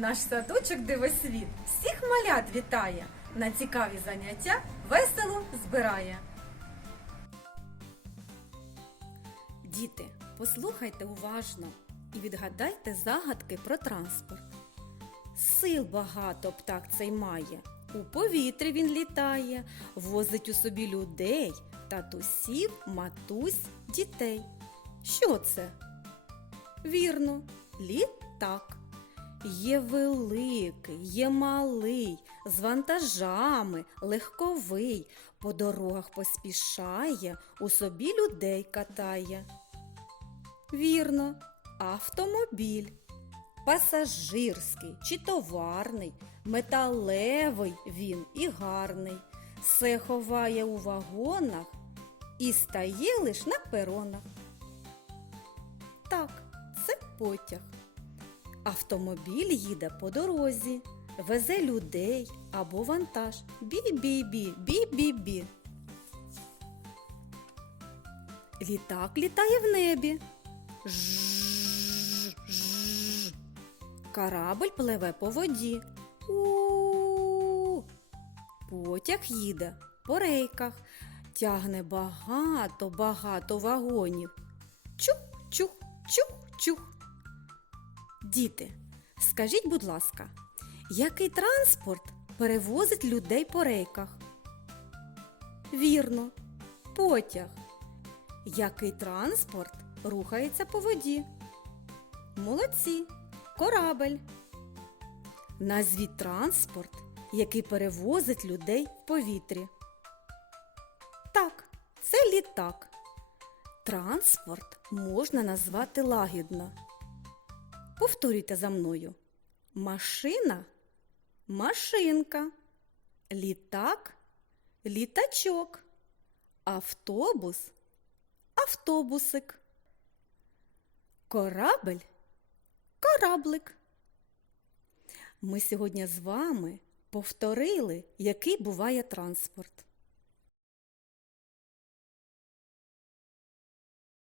Наш садочок дивосвіт всіх малят вітає, на цікаві заняття весело збирає. Діти, послухайте уважно і відгадайте загадки про транспорт. Сил багато птах цей має, у повітрі він літає, возить у собі людей, татусів, матусь, дітей. Що це? Вірно, літак. Є великий, є малий, з вантажами, легковий, по дорогах поспішає, у собі людей катає. Вірно, автомобіль. Пасажирський чи товарний, металевий він і гарний, все ховає у вагонах і стає лиш на перонах. Так, це потяг. Автомобіль їде по дорозі, везе людей або вантаж. Бі-бі-бі, бі-бі-бі. Літак літає в небі. Жжж. Корабль пливе по воді. У. Потяг їде по рейках, тягне багато, багато вагонів. Чух, чух, чух, чух. Діти, скажіть, будь ласка, який транспорт перевозить людей по рейках? Вірно, потяг. Який транспорт рухається по воді? Молодці, корабель. Назвіть транспорт, який перевозить людей в повітрі. Так, це літак. Транспорт можна назвати лагідно. Повторюйте за мною. Машина машинка. Літак літачок. Автобус автобусик. Корабель кораблик. Ми сьогодні з вами повторили, який буває транспорт.